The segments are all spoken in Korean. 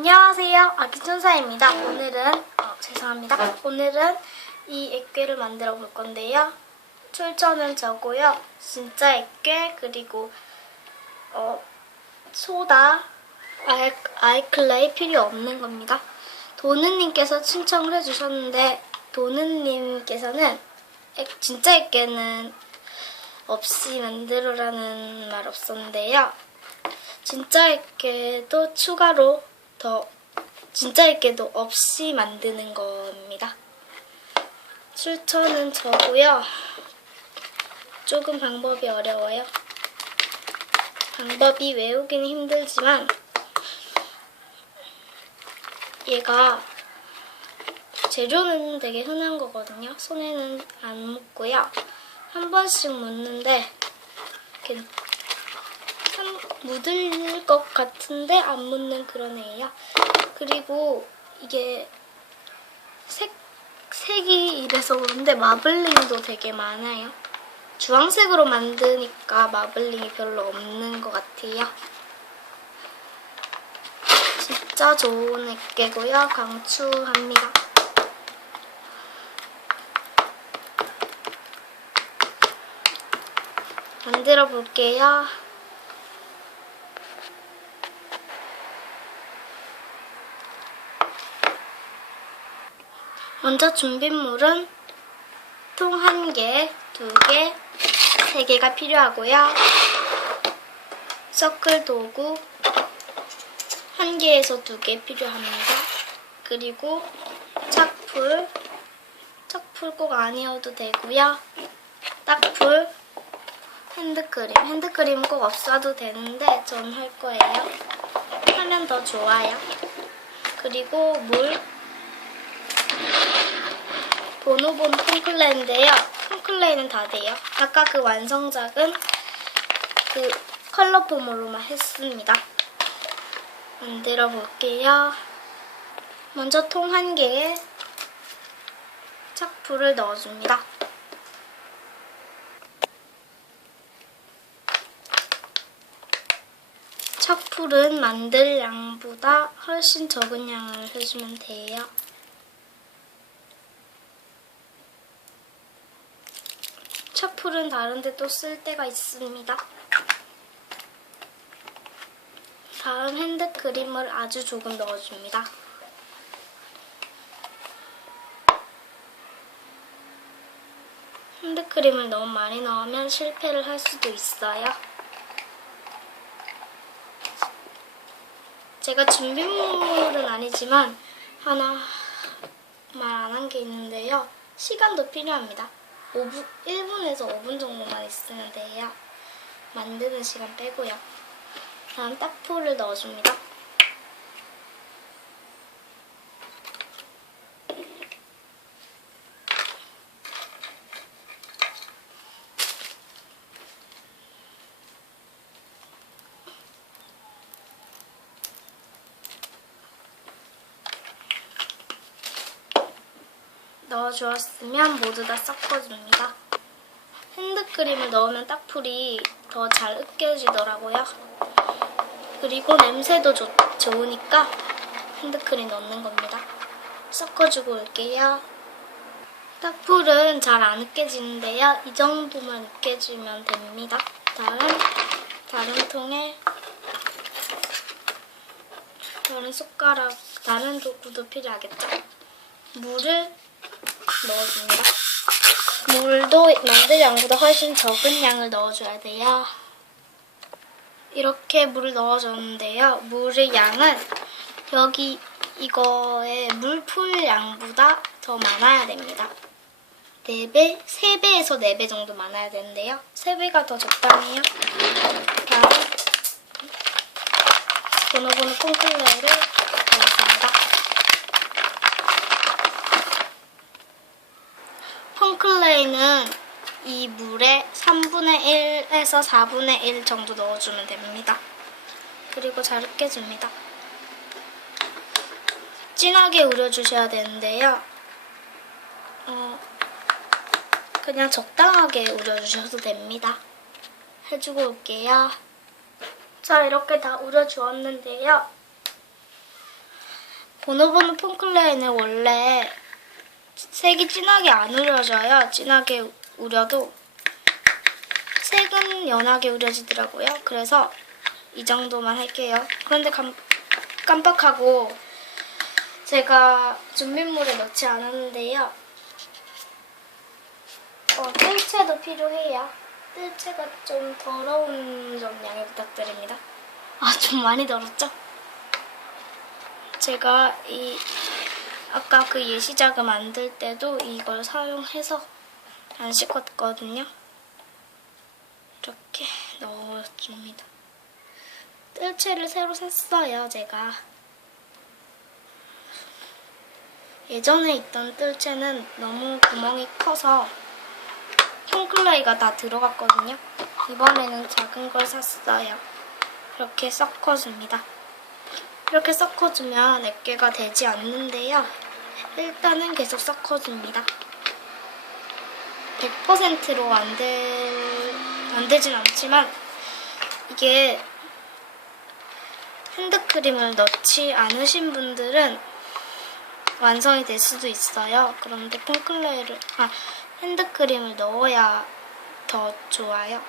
안녕하세요. 아기천사입니다. 오늘은 어, 죄송합니다. 오늘은 이 액괴를 만들어 볼 건데요. 출처는 저고요. 진짜 액괴 그리고 어, 소다, 아이, 아이클레이 필요 없는 겁니다. 도는님께서 신청을 해주셨는데 도는님께서는 액- 진짜 액괴는 없이 만들어라는 말 없었는데요. 진짜 있게도 추가로 더 진짜 있게도 없이 만드는 겁니다. 출처는 저고요. 조금 방법이 어려워요. 방법이 외우기는 힘들지만 얘가 재료는 되게 흔한 거거든요. 손에는 안 묻고요. 한 번씩 묻는데 이렇게 한 묻을 것 같은데 안 묻는 그런 애예요. 그리고 이게 색 색이 이래서 그런데 마블링도 되게 많아요. 주황색으로 만드니까 마블링이 별로 없는 것 같아요. 진짜 좋은 액괴고요. 강추합니다. 만들어 볼게요. 먼저 준비물은 통 한 개, 두 개, 세 개가 필요하고요. 서클 도구 한 개에서 두 개 필요합니다. 그리고 착풀, 착풀 꼭 아니어도 되고요. 딱풀, 핸드크림. 핸드크림 꼭 없어도 되는데 전 할 거예요. 하면 더 좋아요. 그리고 물, 보노본 폼클레인데요. 폼클레이는 다 돼요. 아까 그 완성작은 그 컬러폼으로만 했습니다. 만들어 볼게요. 먼저 통 한 개에 착풀을 넣어줍니다. 착풀은 만들 양보다 훨씬 적은 양을 해주면 돼요. 척풀은 다른데 또 쓸 때가 있습니다. 다음 핸드크림을 아주 조금 넣어줍니다. 핸드크림을 너무 많이 넣으면 실패를 할 수도 있어요. 제가 준비물은 아니지만 하나 말 안 한 게 있는데요. 시간도 필요합니다. 5분, 1분에서 5분 정도만 있으면 돼요. 만드는 시간 빼고요. 다음 딱풀을 넣어줍니다. 넣어주었으면 모두 다 섞어줍니다. 핸드크림을 넣으면 딱풀이 더 잘 으깨지더라고요. 그리고 냄새도 좋, 좋으니까 핸드크림 넣는 겁니다. 섞어주고 올게요. 딱풀은 잘 안 으깨지는데요. 이 정도만 으깨지면 됩니다. 다음 다른 통에 다른 숟가락, 다른 도구도 필요하겠죠? 물을 넣어줍니다. 물도 만들 양보다 훨씬 적은 양을 넣어줘야 돼요. 이렇게 물을 넣어줬는데요. 물의 양은 여기 이거의 물풀 양보다 더 많아야 됩니다. 4배, 3배에서 4배 정도 많아야 되는데요. 3배가 더 적당해요. 다음 보노보노 콩클레를 넣었습니다. 펑클레이는 이 물에 3분의 1에서 4분의 1 정도 넣어주면 됩니다. 그리고 잘 으깨줍니다. 진하게 우려주셔야 되는데요. 어, 그냥 적당하게 우려주셔도 됩니다. 해주고 올게요. 자, 이렇게 다 우려주었는데요. 보노보노 폼클레이는 원래 색이 진하게 안 우려져요. 진하게 우려도 색은 연하게 우려지더라고요. 그래서 이 정도만 할게요. 그런데 깜, 깜빡하고 제가 준비물에 넣지 않았는데요. 어, 뜰채도 필요해요. 뜰채가 좀 더러운 점 양해 부탁드립니다. 아, 좀 많이 더럽죠? 제가 이 아까 그 예시작을 만들 때도 이걸 사용해서 안 씻었거든요. 이렇게 넣어줍니다. 뜰채를 새로 샀어요, 제가. 예전에 있던 뜰채는 너무 구멍이 커서 폼클레이가 다 들어갔거든요. 이번에는 작은 걸 샀어요. 이렇게 섞어줍니다. 이렇게 섞어주면 액계가 되지 않는데요. 일단은 계속 섞어줍니다. 100%로 안, 되, 안 되진 않지만 이게 핸드크림을 넣지 않으신 분들은 완성이 될 수도 있어요. 그런데 폼클레이를, 아, 핸드크림을 넣어야 더 좋아요.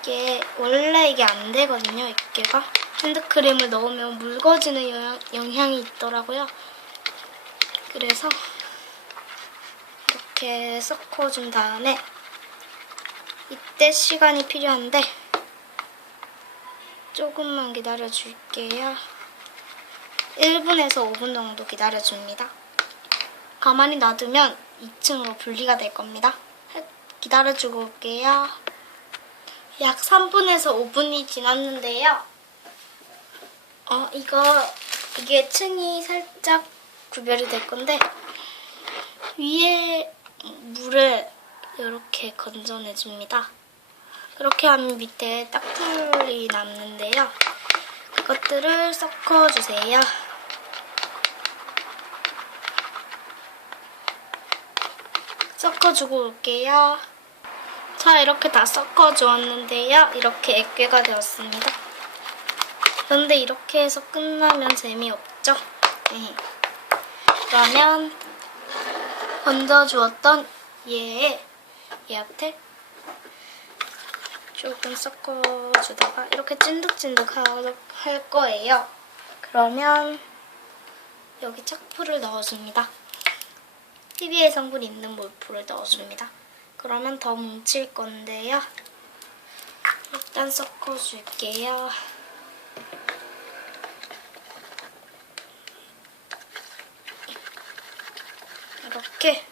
이게 원래 이게 안 되거든요, 액계가. 핸드크림을 넣으면 묽어지는 영향, 영향이 있더라고요. 그래서 이렇게 섞어준 다음에 이때 시간이 필요한데 조금만 기다려줄게요. 1분에서 5분 정도 기다려줍니다. 가만히 놔두면 2층으로 분리가 될 겁니다. 기다려주고 올게요. 약 3분에서 5분이 지났는데요. 어, 이거, 이게 층이 살짝 구별이 될 건데, 위에 물을 이렇게 건져내줍니다. 그렇게 하면 밑에 딱풀이 남는데요. 그것들을 섞어주세요. 섞어주고 올게요. 자, 이렇게 다 섞어주었는데요. 이렇게 액괴가 되었습니다. 그런데 이렇게 해서 끝나면 재미없죠? 네. 그러면 건져주었던 얘, 얘한테 조금 섞어주다가 이렇게 찐득찐득 하- 할 거예요. 그러면 여기 착풀을 넣어줍니다. TV에 성분 있는 몰프를 넣어줍니다. 그러면 더 뭉칠 건데요. 일단 섞어줄게요. 이렇게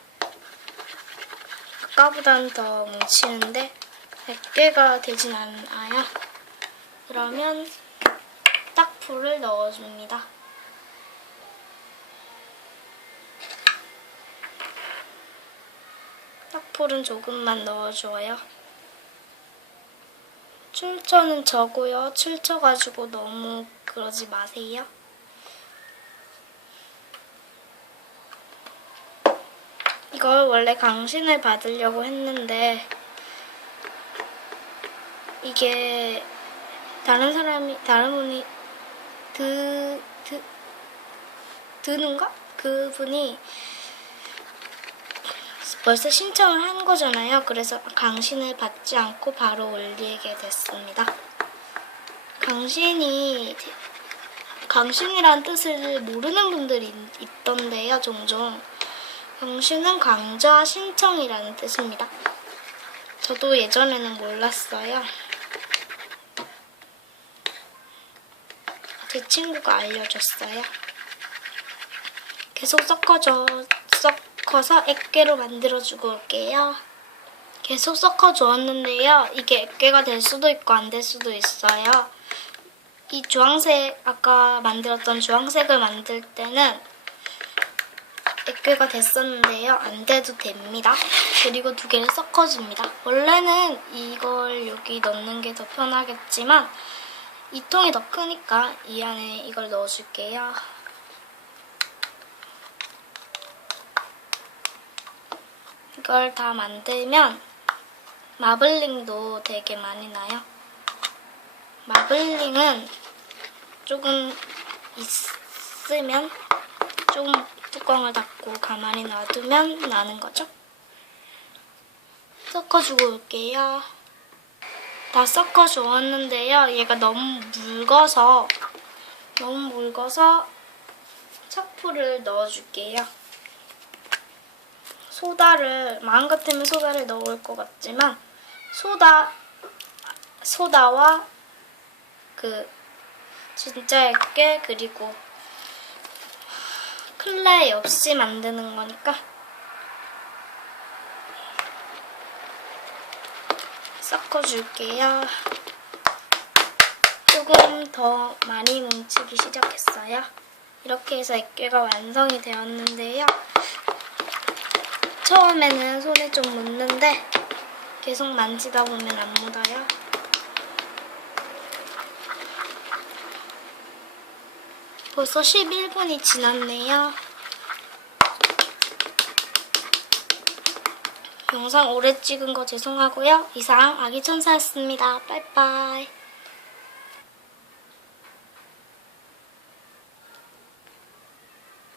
아까보다는 더 뭉치는데 100개가 되진 않아요. 그러면 딱풀을 넣어줍니다. 딱풀은 조금만 넣어줘요. 출처는 저고요. 출처 가지고 너무 그러지 마세요. 이걸 원래 강신을 받으려고 했는데 이게 다른 사람이 다른 분이 드, 드 드는가 그분이 벌써 신청을 한 거잖아요. 그래서 강신을 받지 않고 바로 올리게 됐습니다. 강신이 강신이란 뜻을 모르는 분들이 있던데요, 종종. 강신은 강좌 신청이라는 뜻입니다. 저도 예전에는 몰랐어요. 제 친구가 알려줬어요. 계속 섞어줘, 섞어서 액괴로 만들어주고 올게요. 계속 섞어주었는데요. 이게 액괴가 될 수도 있고 안 될 수도 있어요. 이 주황색, 아까 만들었던 주황색을 만들 때는 액괴가 됐었는데요. 안 돼도 됩니다. 그리고 두 개를 섞어줍니다. 원래는 이걸 여기 넣는 게 더 편하겠지만 이 통이 더 크니까 이 안에 이걸 넣어줄게요. 이걸 다 만들면 마블링도 되게 많이 나요. 마블링은 조금 있으면 좀 뚜껑을 닫고 가만히 놔두면 나는 거죠. 섞어주고 올게요. 다 섞어주었는데요. 얘가 너무 묽어서 너무 묽어서 척풀을 넣어줄게요. 소다를 마음 같으면 소다를 넣을 것 같지만 소다 소다와 그 진짜 얇게 그리고 클레이 없이 만드는 거니까 섞어줄게요. 조금 더 많이 뭉치기 시작했어요. 이렇게 해서 액괴가 완성이 되었는데요. 처음에는 손에 좀 묻는데 계속 만지다 보면 안 묻어요. 벌써 11분이 지났네요. 영상 오래 찍은 거 죄송하고요. 이상 아기천사였습니다. 빠이빠이.